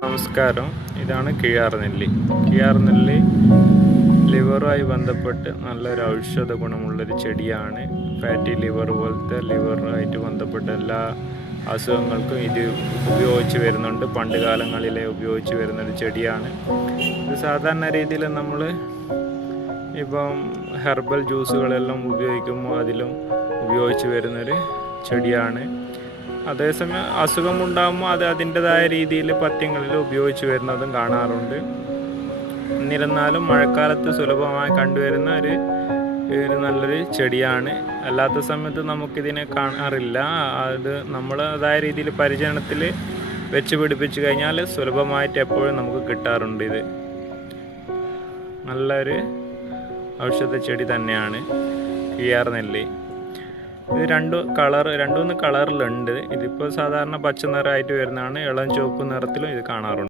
നമസ്കാരം. ഇതാണ് കിഴാർനെല്ലി. കിഴാർനെല്ലി ലിവറുമായി ബന്ധപ്പെട്ട് നല്ലൊരു ഔഷധ ഗുണമുള്ളൊരു ചെടിയാണ്. ഫാറ്റി ലിവർ പോലത്തെ ലിവറുമായിട്ട് ബന്ധപ്പെട്ട എല്ലാ അസുഖങ്ങൾക്കും ഇത് ഉപയോഗിച്ച് വരുന്നുണ്ട്. പണ്ട് കാലങ്ങളിലെ ഉപയോഗിച്ച് വരുന്നൊരു ചെടിയാണ്. ഇത് സാധാരണ രീതിയിൽ നമ്മൾ ഇപ്പം ഹെർബൽ ജ്യൂസുകളെല്ലാം ഉപയോഗിക്കുമ്പോൾ അതിലും ഉപയോഗിച്ച് വരുന്നൊരു ചെടിയാണ്. അതേസമയം അസുഖമുണ്ടാകുമ്പോൾ അത് അതിൻ്റെതായ രീതിയിൽ പഥ്യങ്ങളിൽ ഉപയോഗിച്ച് വരുന്നതും കാണാറുണ്ട്. എന്നിരുന്നാലും മഴക്കാലത്ത് സുലഭമായി കണ്ടുവരുന്ന ഒരു നല്ലൊരു ചെടിയാണ്. അല്ലാത്ത സമയത്ത് നമുക്കിതിനെ കാണാറില്ല. അത് നമ്മളതായ രീതിയിൽ പരിചരണത്തിൽ വെച്ച് പിടിപ്പിച്ച് കഴിഞ്ഞാൽ സുലഭമായിട്ട് എപ്പോഴും നമുക്ക് കിട്ടാറുണ്ട്. ഇത് നല്ലൊരു ഔഷധ ചെടി തന്നെയാണ് കിഴാർനെല്ലി. ഇത് രണ്ടൂന്ന് കളറിലുണ്ട്. ഇതിപ്പോൾ സാധാരണ പച്ച നിറമായിട്ട് വരുന്നതാണ്. ഇളം ചുവപ്പ് നിറത്തിലും ഇത് കാണാറുണ്ട്.